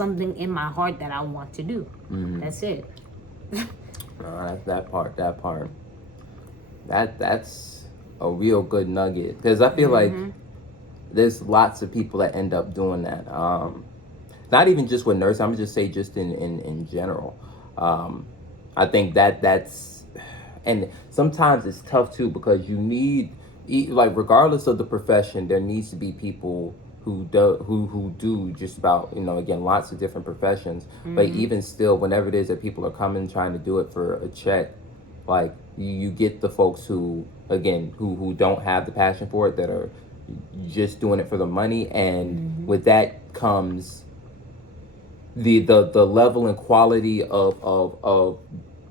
something in my heart that I want to do. That's it. That part. That's a real good nugget, because I feel like there's lots of people that end up doing that. Not even just with nursing. I'm just say just in general. I think that's, and sometimes it's tough too, because you need, like, regardless of the profession, there needs to be people who do just about, again, lots of different professions. But even still, whenever it is that people are coming trying to do it for a check, like, you get the folks who, again, who don't have the passion for it, that are just doing it for the money. And with that comes the level and quality of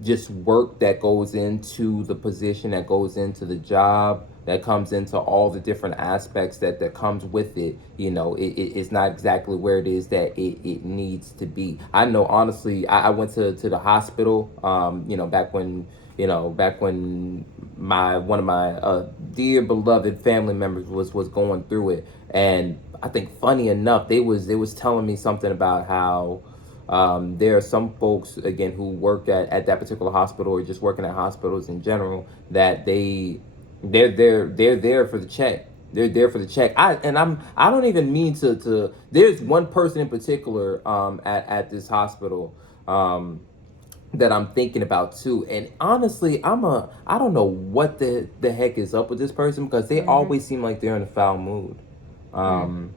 just work that goes into the position, that goes into the job, that comes into all the different aspects that comes with it. It's not exactly where it is that it needs to be. I know, honestly, I went to the hospital, back when one of my dear beloved family members was going through it. And I think, funny enough, they was telling me something about how there are some folks, again, who work at that particular hospital, or just working at hospitals in general, that they're there for the check. They're there for the check. I don't even mean to. There's one person in particular at this hospital that I'm thinking about too. And honestly, I don't know what the heck is up with this person, because they always seem like they're in a foul mood. And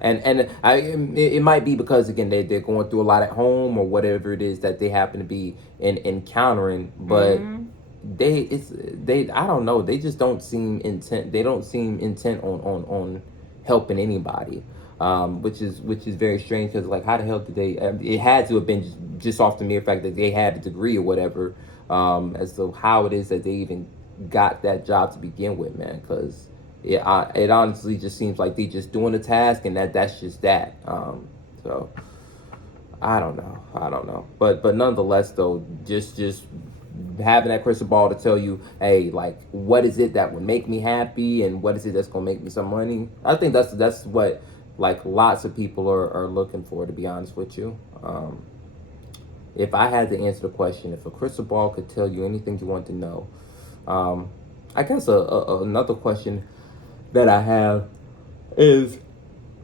it might be because, again, they're going through a lot at home, or whatever it is that they happen to be encountering. But I don't know, they just don't seem intent. They don't seem intent on helping anybody, which is very strange, because, like, how the hell did they? It had to have been just off the mere fact that they had a degree or whatever, as to how it is that they even got that job to begin with, man. Because it honestly just seems like they just doing the task, and that's just that. So I don't know, but nonetheless, though, just having that crystal ball to tell you, hey, like, what is it that would make me happy, and what is it that's gonna make me some money? I think that's what, like, lots of people are looking for, to be honest with you. If I had to answer the question, if a crystal ball could tell you anything you want to know, I guess another question that I have is,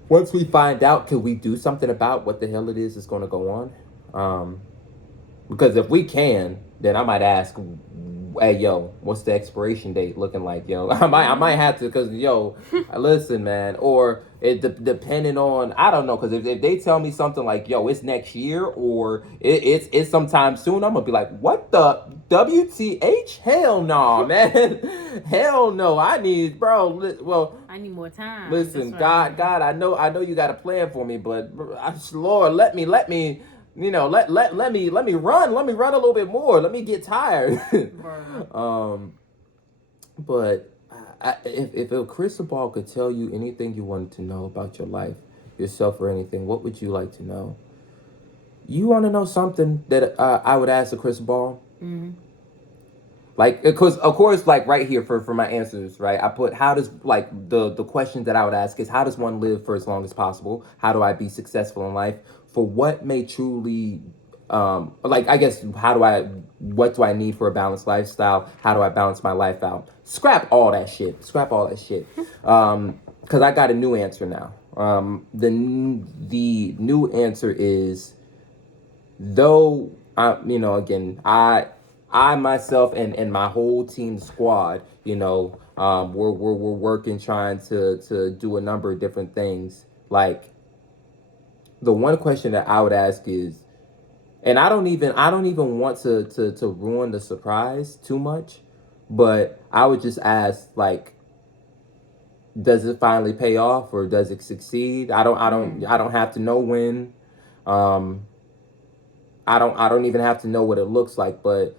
once we find out, can we do something about what the hell it is that's going to go on? Because if we can, then I might ask, hey, yo, what's the expiration date looking like, yo? I might have to, because, yo, listen, man. Or depending on, I don't know, because if they tell me something like, yo, it's next year, or it's sometime soon, I'm gonna be like, what the WTH? Hell no, man. Hell no. I need more time. Listen, God, I know you got a plan for me, but Lord, let me let me run a little bit more. Let me get tired. But if a crystal ball could tell you anything you wanted to know about your life, yourself, or anything, what would you like to know? You want to know something that I would ask a crystal ball? Like, because, of course, like, right here for my answers, right, I put, how does, like, the questions that I would ask is, how does one live for as long as possible? How do I be successful in life? For what may truly, like, I guess, what do I need for a balanced lifestyle? How do I balance my life out? Scrap all that shit. Because I got a new answer now. The new answer is, though, again, I myself and my whole team squad, we're working, trying to do a number of different things. Like, the one question that I would ask is, and I don't even want to ruin the surprise too much, but I would just ask, like, does it finally pay off, or does it succeed? I don't have to know when. I don't even have to know what it looks like, but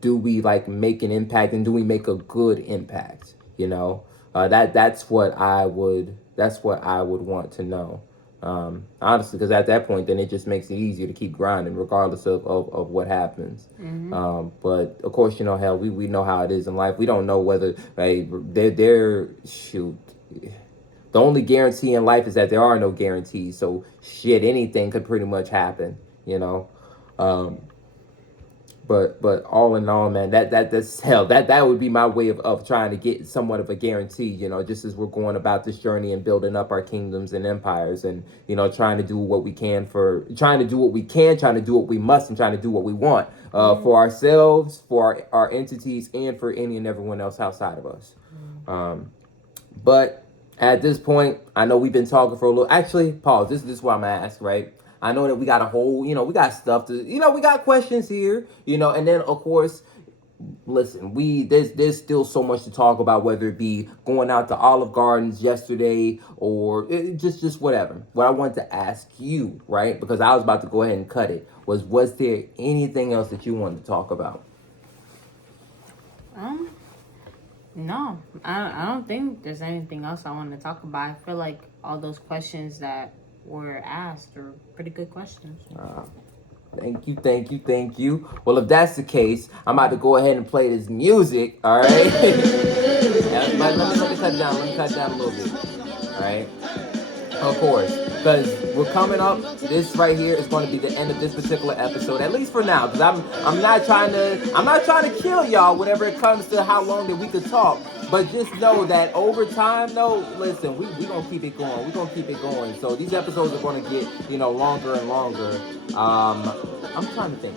do we, like, make an impact, and do we make a good impact? That's what I would want to know. Honestly, because at that point, then it just makes it easier to keep grinding, regardless of what happens. But of course, hell, we know how it is in life. We don't know whether, they're shoot. the only guarantee in life is that there are no guarantees. So shit, anything could pretty much happen, you know. Um, but all in all, man, that's hell. That would be my way of trying to get somewhat of a guarantee, you know, just as we're going about this journey and building up our kingdoms and empires, and you know, trying to do what we can, trying to do what we must, and trying to do what we want for ourselves, for our entities, and for any and everyone else outside of us. But at this point, I know we've been talking for a little. Actually, pause. This is what I'm gonna ask, right? I know that we got a whole, you know, we got stuff to, you know, we got questions here, you know, and then of course, listen, there's still so much to talk about, whether it be going out to Olive Gardens yesterday or just whatever. What I wanted to ask you, right, because I was about to go ahead and cut it, was there anything else that you wanted to talk about? No, I don't think there's anything else I want to talk about. I feel like all those questions that were asked are pretty good questions. Thank you. Well, if that's the case, I'm about to go ahead and play this music, all right? Let me cut down a little bit, all right? Of course, because we're coming up. This right here is going to be the end of this particular episode, at least for now. Because I'm not trying to kill y'all whenever it comes to how long that we could talk. But just know that over time, though, listen, we gonna keep it going. We're gonna keep it going. So these episodes are gonna get, you know, longer and longer. I'm trying to think.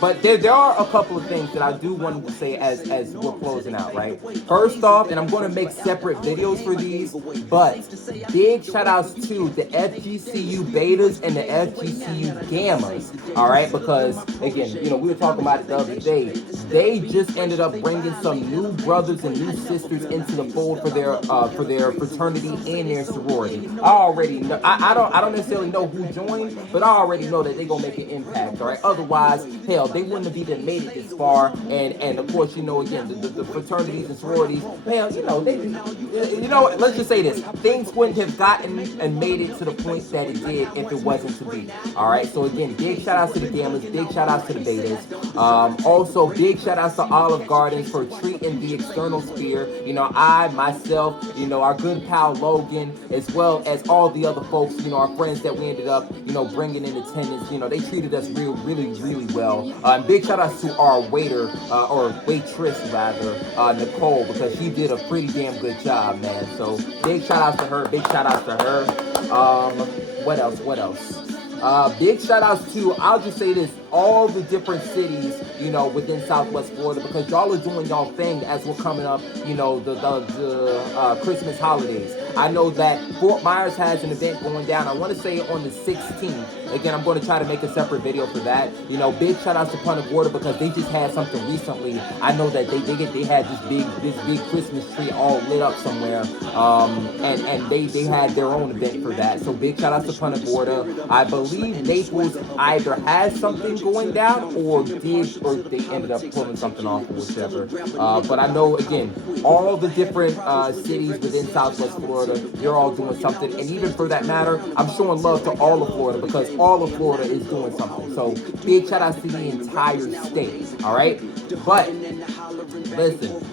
But there are a couple of things that I do want to say as we're closing out, right? First off, and I'm going to make separate videos for these, but big shout outs to the FGCU betas and the FGCU gammas, all right? Because again, you know, we were talking about it the other day. They just ended up bringing some new brothers and new sisters into the fold for their fraternity and their sorority. I already know. I don't necessarily know who joined, but I already know that they're gonna make an impact, all right? Otherwise, hell, they wouldn't have even made it this far. And of course, you know, again, the fraternities and sororities, hell, you know, let's just say this: things wouldn't have gotten and made it to the point that it did if it wasn't to be. All right. So again, big shout outs to the gammas, big shout outs to the betas. Also, big shout outs to Olive Gardens for treating the external sphere. You know, I myself, you know, our good pal Logan, as well as all the other folks, you know, our friends that we ended up, you know, bringing in attendance. You know, they treated us really well. And big shout outs to our waiter, or waitress rather, Nicole, because she did a pretty damn good job, man. So big shout outs to her, big shout outs to her. What else? Big shout outs to, I'll just say this, all the different cities, you know, within Southwest Florida, because y'all are doing y'all thing as we're coming up, you know, the Christmas holidays. I know that Fort Myers has an event going down, I want to say on the 16th. Again, I'm going to try to make a separate video for that. You know, big shout outs to Punta Gorda, because they just had something recently. I know that they had this big Christmas tree all lit up somewhere, and they had their own event for that. So big shout outs to Punta Gorda. I believe Naples either has something going down or they ended up pulling something off or whichever. But I know, again, all the different cities within Southwest Florida, they're all doing something. And even for that matter, I'm showing love to all of Florida, because all of Florida is doing something. So big shout out to the entire state. All right. But listen,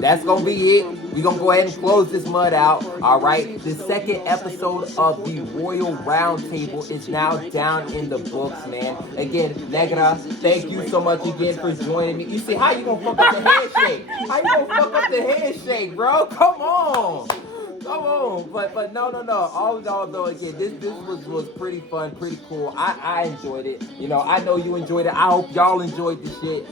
that's gonna be it. We're gonna go ahead and close this mud out. All right. The second episode of the Royal Roundtable is now down in the books, man. Again, Negra, thank you so much again for joining me. You see, how you gonna fuck up the handshake? How you gonna fuck up the handshake, bro? Come on. But no. All in all, though, again, this was pretty fun, pretty cool. I enjoyed it. You know, I know you enjoyed it. I hope y'all enjoyed the shit.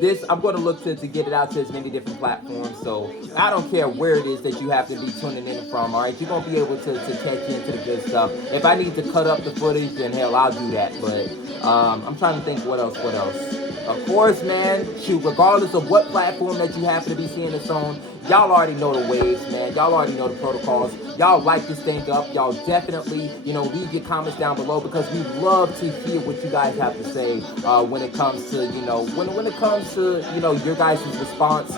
This I'm going to look to get it out to as many different platforms. So I don't care where it is that you have to be tuning in from. All right, you're gonna be able to catch into the good stuff. If I need to cut up the footage, then hell, I'll do that. But I'm trying to think what else. Of course, man, shoot, regardless of what platform that you happen to be seeing this on, y'all already know the ways, man. Y'all already know the protocols. Y'all like this thing up. Y'all definitely, you know, leave your comments down below, because we love to hear what you guys have to say when it comes to, you know, when it comes to, you know, your guys' response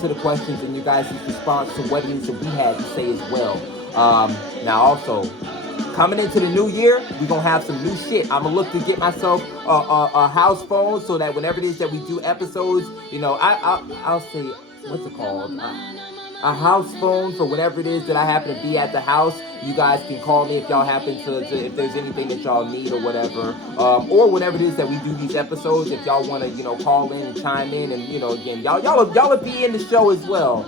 to the questions and your guys' response to what it is that we had to say as well. Now, also, coming into the new year, we're going to have some new shit. I'm going to look to get myself a house phone, so that whenever it is that we do episodes, you know, I'll say, what's it called? a house phone for whenever it is that I happen to be at the house. You guys can call me if y'all happen to if there's anything that y'all need or whatever, or whenever it is that we do these episodes. If y'all want to, call in and chime in, and again, y'all will be in the show as well.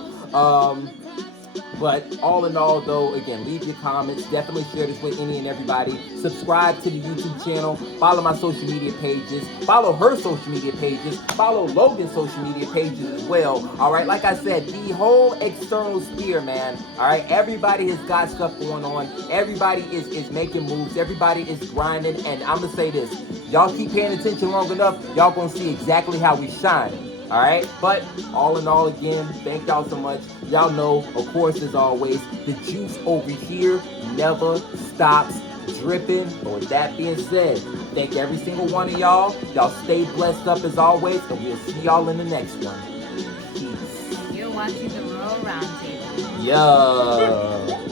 But all in all, though, again, leave your comments. Definitely share this with any and everybody. Subscribe to the YouTube channel. Follow my social media pages. Follow her social media pages. Follow Logan's social media pages as well. All right, like I said, the whole external sphere, man. All right, everybody has got stuff going on. Everybody is making moves. Everybody is grinding. And I'm going to say this. Y'all keep paying attention long enough, y'all going to see exactly how we shine. All right, but all in all, again, thank y'all so much. Y'all know, of course, as always, the juice over here never stops dripping. But with that being said, thank every single one of y'all. Y'all stay blessed up as always, and we'll see y'all in the next one. Peace. And you're watching the Royal Roundtable. Yeah.